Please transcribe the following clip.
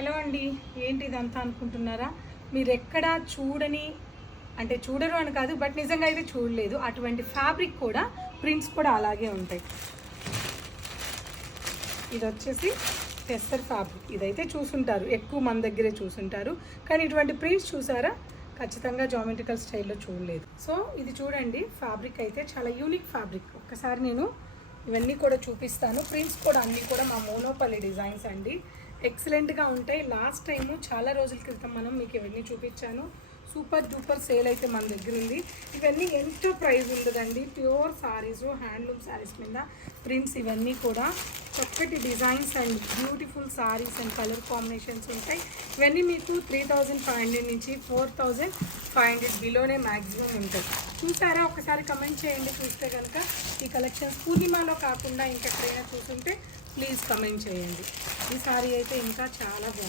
Hello అండి, ఏంటి ఇదంతా అనుకుంటున్నారా? మీరు ఎక్కడా చూడని, అంటే చూడరు అని కాదు, బట్ నిజంగా అయితే చూడలేదు అటువంటి ఫ్యాబ్రిక్ కూడా, ప్రింట్స్ కూడా అలాగే ఉంటాయి. ఇది వచ్చేసి టెస్సర్ ఫ్యాబ్రిక్. ఇదైతే చూసుంటారు, ఎక్కువ మన దగ్గరే చూసుంటారు, కానీ ఇటువంటి ప్రింట్స్ చూసారా? ఖచ్చితంగా జామెట్రికల్ స్టైల్లో చూడలేదు. సో ఇది చూడండి, ఫ్యాబ్రిక్ అయితే చాలా యూనిక్ ఫ్యాబ్రిక్. ఒక్కసారి నేను ఇవన్నీ కూడా చూపిస్తాను. ప్రింట్స్ కూడా అన్నీ కూడా మా మోనోపల్లి డిజైన్స్ అండి, ఎక్సలెంట్గా ఉంటాయి. లాస్ట్ టైము చాలా రోజుల క్రితం మనం మీకు ఇవన్నీ చూపించాను. సూపర్ డూపర్ సేల్ అయితే మన దగ్గర ఉంది. ఇవన్నీ ఎంత ప్రైస్ ఉండదండి, ప్యూర్ సారీస్, హ్యాండ్లూమ్ సారీస్ మీద ప్రింట్స్. ఇవన్నీ కూడా చక్కటి designs and beautiful saris and colour combinations ఉంటాయి. ఇవన్నీ మీకు 3500 నుంచి 4500 బిలోనే మ్యాక్సిమం ఉంటాయి. చూసారా? ఒకసారి కమెంట్ చేయండి చూస్తే కనుక. ఈ కలెక్షన్స్ పూర్ణిమలో కాకుండా ఇంకెక్కడైనా చూస్తుంటే ప్లీజ్ కమెంట్ చేయండి. ఈ సారీ అయితే ఇంకా చాలా బాగుంది.